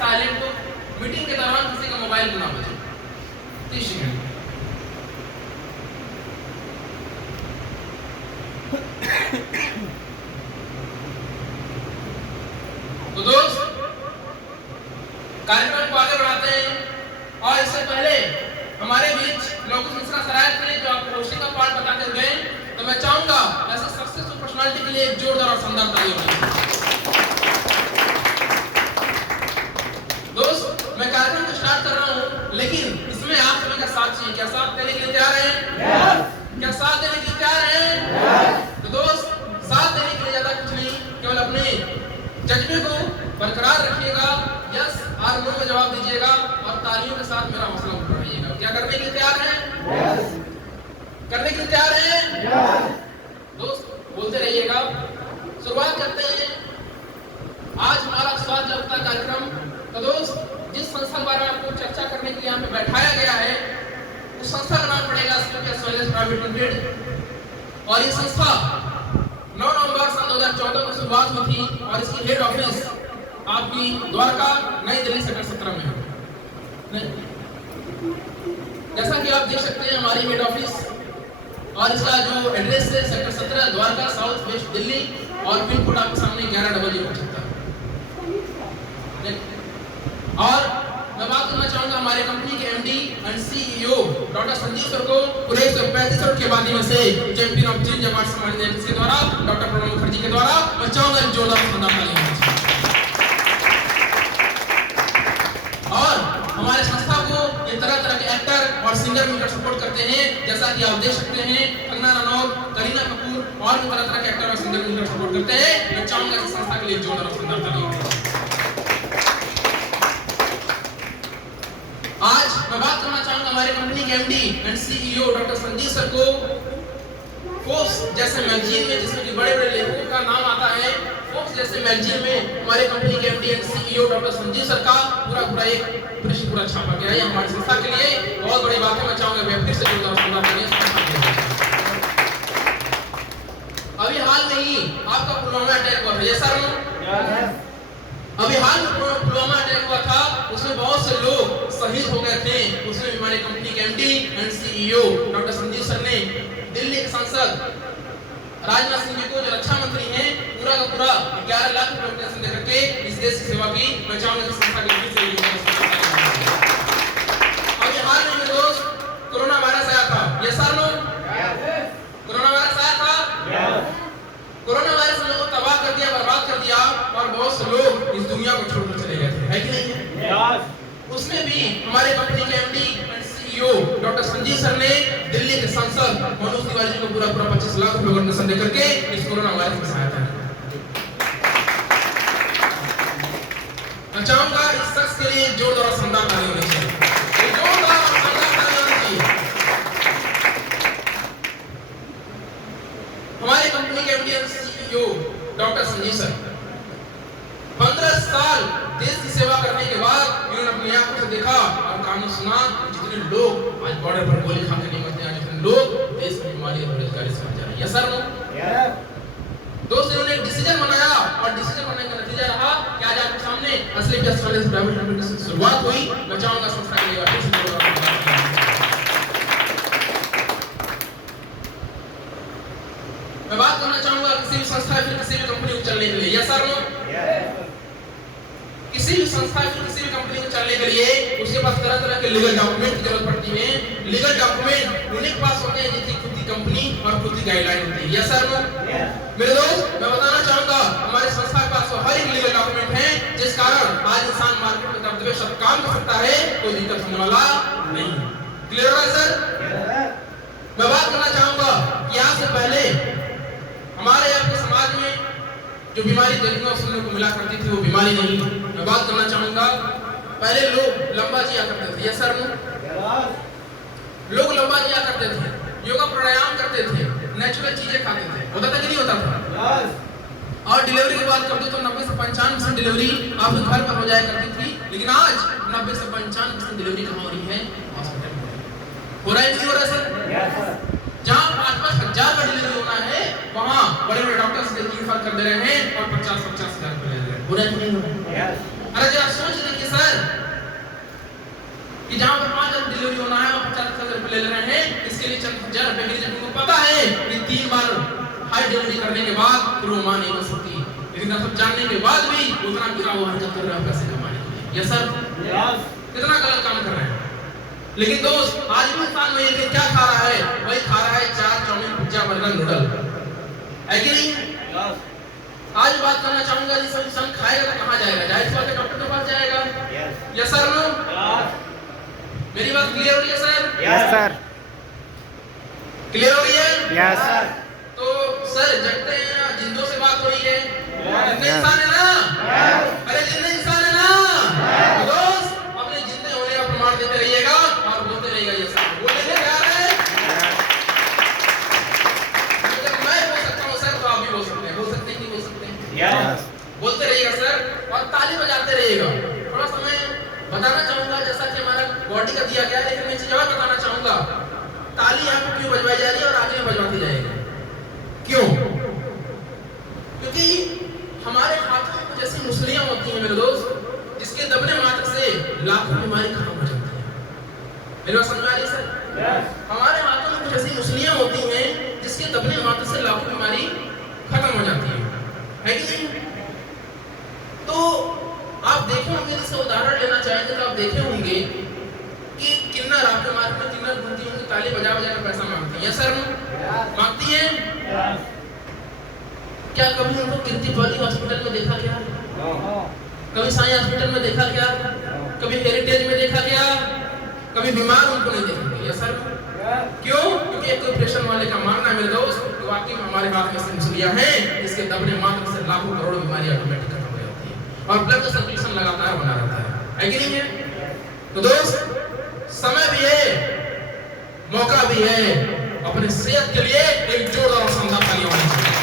Silent हो, meeting के दौरान किसी का मोबाइल ना बजे। 30 सेकंड। तो दोस्त कार्यक्रम को आगे बढ़ाते हैं और इससे पहले हमारे बीच लोकेश मिश्रा सरायत ने जो आपको रोशनी का पाठ बताते हुए, तो मैं चाहूंगा ऐसे सक्सेसफुल पर्सनालिटी के लिए एक जोरदार और शानदार ताली होनी चाहिए। दोस्त मैं कार्यक्रम को स्टार्ट कर रहा हूं, लेकिन इसमें आप सभी का साथ चाहिए। क्या साथ देने के लिए तैयार हैं? क्या साथ देने के लिए तैयार हैं? तो दोस्त साथ देने के लिए ज्यादा कुछ नहीं, केवल अपने जज्बे को बरकरार रखिएगा, यस और नो में जवाब दीजिएगा और तालियों के साथ मेरा हौसला बढ़ाइएगा। क्या करने के लिए तैयार हैं? करने के लिए तैयार हैं? दोस्त बोलते रहिएगा। शुरुआत करते हैं आज हमारा स्वास्थ्य जागरूकता कार्यक्रम। तो दोस्त जिस संस्था के बारे में आपको चर्चा करने के लिए यहाँ पे बैठाया गया है, उस संस्था का नाम पड़ेगा प्राइवेट लिमिटेड। और ये संस्था 9 नवंबर सन 2014 को शुरुआत हुई थी और इसकी हेड ऑफिस आपकी द्वारका नई दिल्ली सेक्टर 17 में है। जैसा कि आप देख सकते हैं हमारी हेड ऑफिस और इसका जो एड्रेस है sector 17 Dwarka south west Delhi और पिन कोड आपके सामने 110076। और मैं बात करना चाहूंगा हमारे कंपनी के MD and CEO doctor Sanjeev sir को पूरे 135 करोड़ के आबादी में से चैंपियन ऑफ चेंज अवार्ड सम्मानित के द्वारा डॉक्टर प्रणव मुखर्जी के द्वारा मैं चाहूंगा जोरदार शानदार ताली होनी चाहिए। और हमारे संस्था को ये तरह तरह के एक्टर और सिंगर मिलकर सपोर्ट करते हैं, जैसा कि आप देख सकते हैं कंगना रनौत, करीना कपूर और भी तरह तरह के एक्टर और सिंगर मिलकर सपोर्ट करते हैं। मैं चाहूंगा इस संस्था के लिए जोरदार शानदार ताली होनी चाहिए। आज मैं बात करना चाहूंगा हमारे कंपनी के MD and CEO doctor Sanjeev sir को। फोर्ब्स जैसे मैगजीन में जिसमें कि बड़े बड़े लेखकों का नाम आता है, फोर्ब्स जैसे मैगजीन में हमारे कंपनी के MD and CEO doctor Sanjeev sir का पूरा एक पृष्ठ पूरा छापा गया है हमारी संस्था के लिए। बहुत बड़ी बात है, मैं चाहूंगा व्यक्ति से जोरदार शानदार ताली। अभी हाल में ही आपका पुलवामा अटैक हुआ था, ये सर अभी हाल में पुलवामा अटैक हुआ था, उसमें बहुत से लोग शहीद हो गए थे। उसमें हमारी कंपनी के MD and CEO doctor Sanjeev sir ने दिल्ली के सांसद राजनाथ सिंह जी को जो रक्षा मंत्री हैं पूरा का पूरा 11 लाख रुपए डोनेशन देकर के इस देश की सेवा की। मैं चाहूंगा कि संस्था के लिए अभी हाल में दोस्त कोरोना वायरस आया था, ये सर कोरोना वायरस आया था। कोरोना वायरस ने लोगों को तबाह कर दिया, बर्बाद कर दिया और बहुत से लोग इस दुनिया को छोड़कर चले गए थे, है कि नहीं? उसमें भी हमारे कंपनी के MD and CEO doctor Sanjeev sir ने दिल्ली के सांसद मनोज तिवारी जी को पूरा 25 लाख रुपए डोनेशन देकर के इस कोरोना वायरस में सहायता की। मैं चाहूंगा इस शख्स के लिए जोरदार शानदार ताली होनी चाहिए, जोरदार शानदार ताली होनी चाहिए। हमारे कंपनी के MD and CEO doctor Sanjeev sir 15 साल देश की सेवा करने के बाद उन्होंने अपनी आंखों से देखा और कहानी सुना जितने लोग आज बॉर्डर पर गोली खा के नहीं मरते हैं, जितने लोग देश की बीमारी और बेरोजगारी से मर जा रहे हैं। सर दोस्त इन्होंने एक डिसीजन बनाया और डिसीजन बनाने का नतीजा रहा कि आज आपके सामने असली प्राइवेट लिमिटेड की शुरुआत हुई। मैं चाहूंगा संस्था के लिए मैं बात करना चाहूंगा किसी भी संस्था फिर किसी भी कंपनी को चलने के लिए, या सर किसी भी संस्था फिर किसी भी कंपनी को चलने के लिए उसके पास तरह तरह के लीगल डॉक्यूमेंट की जरूरत पड़ती है। लीगल डॉक्यूमेंट उन्हीं के पास होते हैं जिनकी खुद की कंपनी और खुद की गाइडलाइन होती है, या सर मेरे दोस्त मैं बताना चाहूंगा हमारे संस्था के पास हर एक लीगल डॉक्यूमेंट है, जिस कारण आज इंसान मार्केट में दबदबे सब काम कर सकता है, कोई दिक्कत होने वाला नहीं। क्लियर है सर? मैं बात करना चाहूंगा कि यहाँ से पहले हमारे आपके समाज में जो बीमारी देखने और सुनने को मिला करती थी वो बीमारी नहीं। मैं बात करना चाहूंगा पहले लोग लंबा जिया करते थे, ये सर लोग लंबा जिया करते थे, योगा प्राणायाम करते थे, नेचुरल चीजें खाते थे, होता था कि नहीं होता था? और डिलीवरी की बात कर दो तो 90 से 95% डिलीवरी आपके घर पर हो जाया करती थी, लेकिन आज 90 से 95% डिलीवरी कहाँ हो रही है? हॉस्पिटल में हो रहा है, नहीं हो रहा सर? जहाँ 5-5 हजार का डिलीवरी होना है वहाँ बड़े बड़े डॉक्टर्स रेफर कर दे रहे हैं और 50-50 हजार ले रहे हैं। हो रहा है नहीं हो रहा है? अरे जरा सोच देखिए सर कि जहां पर 5 हजार डिलीवरी होना है और 50,000 रुपए ले रहे हैं, इसके लिए चंद हजार रुपए के लिए जब उनको पता है कि 3 बार हाई डिलीवरी करने के बाद फिर वो मां नहीं बन सकती, लेकिन सब जानने के बाद भी उतना गिरा हुआ हरकत कर रहे हैं पैसे कमाने के लिए। यस सर, कितना गलत काम कर रहे हैं। लेकिन दोस्त आज भी इंसान वही है, क्या खा रहा है? वही खा रहा है चाट, चाउमीन, पिज्जा, बर्गर, नूडल, है कि नहीं? आज बात करना चाहूंगा, जिस इंसान खाएगा तो कहाँ जाएगा? जाहिर बात है डॉक्टर के पास जाएगा। Yes sir, no? मेरी बात क्लियर हो रही है सर? Yes sir. क्लियर हो रही है? Yes sir. तो सर जगते हैं, जिंदों से बात हो रही है, जिंदे इंसान है ना? अरे जिंदे इंसान है ना? तो दोस्त अपने जिंदे होने का प्रमाण देते रहिएगा और बोलते रहिएगा ये सर। बोलते रहिए यार है। अगर मैं बोल सकता हूँ सर तो आप भी बोल सकते हैं। बोल सकते हैं कि बोल सकते हैं? बोलते रहिएगा सर और ताली बजाते रहिएगा। थोड़ा समय बताना चाहूंगा, जैसा कि हमारा बॉडी का दिया गया है, लेकिन मैं चीज और बताना चाहूंगा, ताली यहाँ पे क्यों बजवाई जा रही है और आगे में बजवाती जाएगी? क्यों? क्योंकि हमारे हाथों में कुछ ऐसी मुसलियां होती हैं मेरे दोस्त, जिसके दबने मात्र से लाखों बीमारी खत्म हो जाती है। मेरी बात समझ आ रही है सर? हमारे हाथों में कुछ ऐसी मुसलियां होती हैं जिसके दबने मात्र से लाखों बीमारी खत्म हो जाती है कि नहीं? तो आप देखे होंगे, जैसे उदाहरण लेना चाहेंगे तो आप देखे होंगे कि किन्नर आपके मार्केट में किन्नर घूमती होंगी, ताली बजा बजा कर पैसा मांगती है। सर मांगती है? क्या कभी उनको कीर्तिपाली हॉस्पिटल में देखा क्या? कभी साई हॉस्पिटल में देखा क्या? कभी हेरिटेज में देखा क्या? कभी बीमार उनको नहीं देखा गया। सर क्यों? क्योंकि एक ऑपरेशन वाले का मानना है मेरे दोस्त, तो वाकई में हमारे हाथ में से मुसलियां हैं, इसके दबने मात्र से लाखों करोड़ों बीमारियां ऑटोमेटिक खत्म हो जाती है और ब्लड का सर्कुलेशन लगातार बना रहता है कि नहीं है? तो दोस्त समय भी है, मौका भी है, अपने सेहत के लिए एक जोरदार और शानदार ताली होनी चाहिए।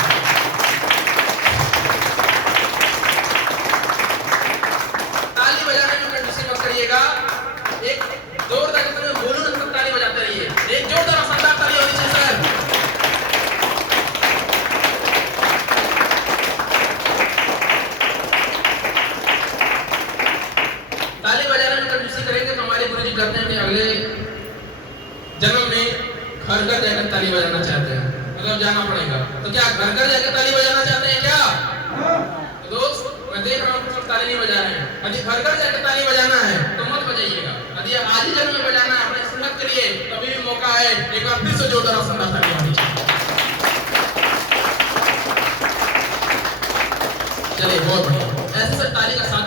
ताली बजाने में कंजूसी मत करिएगा, एक जोरदार बोलूं ना तो ताली बजाते रहिए, एक जोरदार और शानदार ताली होनी चाहिए सर। ताली बजाने में कंजूसी करेंगे तो हमारे गुरुजी कहते हैं कि अगले जन्म में घर घर जाकर ताली बजाना चाहते हैं, मतलब जाना पड़ेगा। तो क्या घर घर जाकर ताली बजाना चाहते हैं क्या? तो दोस्त मैं देख रहा हूँ कुछ लोग ताली नहीं बजा रहे हैं। यदि घर घर जाकर ताली बजाना है तो मत बजाइएगा, यदि आज ही जन्म में बजाना है अपने सेहत के लिए, तभी भी मौका है, एक बार फिर से जोरदार और शानदार ताली होनी चाहिए। चलिए बहुत बढ़िया, ऐसे से ताली का साथ